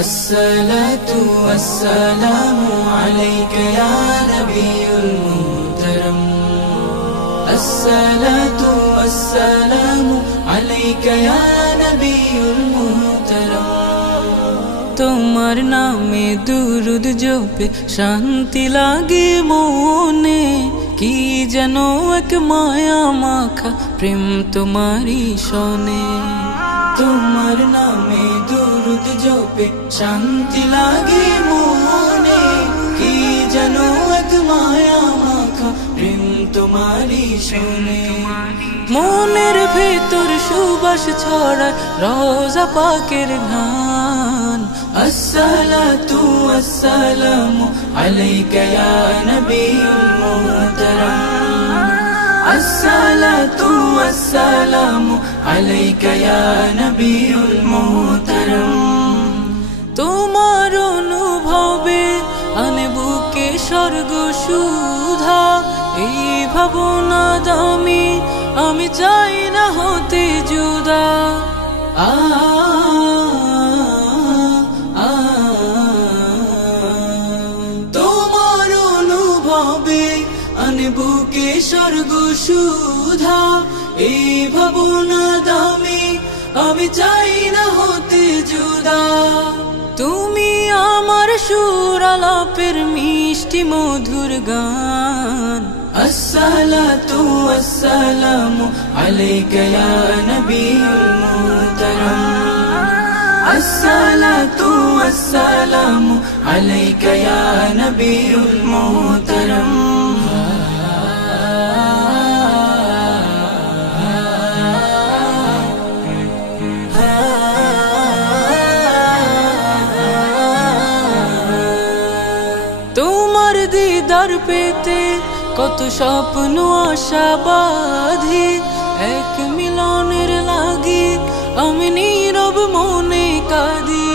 अस्सलातु वस्सलामु अलैका या नबियुल मुहतरम। अस्सलातु वस्सलामु अलैका या नबियुल मुहतरम। তোমার নামে দুরুদ জপে শান্তি লাগে মনে, কি যেন এক মায়া মাখা প্রেম তোমারই শোনে। তোমার নামে দুরুদ জপে শান্তি লাগে মনে, কি যেন এক মায়া মাখা প্রেম তোমারই শোনে। মনের ভেতর সুবাস ছড়ায় রোজা পাকের ঘ্রাণ। अस्सलातु वस्सलामु अलैका या नबियुल मुहतरम। अस्सलातु वस्सलामु अलैका या नबियुल मुहतरम। তোমার অনুভবে আনে বুকে স্বর্গ সুধা, এই ভাবনা দামি আমি চাই না হতে জুদা। তোমার অনুভবে আনে বুকে স্বর্গ সুধা, এই ভাবনা দামি আমি চাই না হতে জুদা। তুমি আমার সুর আলাপের মিষ্টি মধুর গান। अस्सलातु वस्सलामु अलैका या नबियुल मुहतरम। अस्सलातु वस्सलामु अलैका या नबियुल मुहतरम। তোমার দিদার পেতে কত স্বপ্ন আশা বাঁধি, এক মিলনের লাগি আমি নীরব মনে কাঁদি।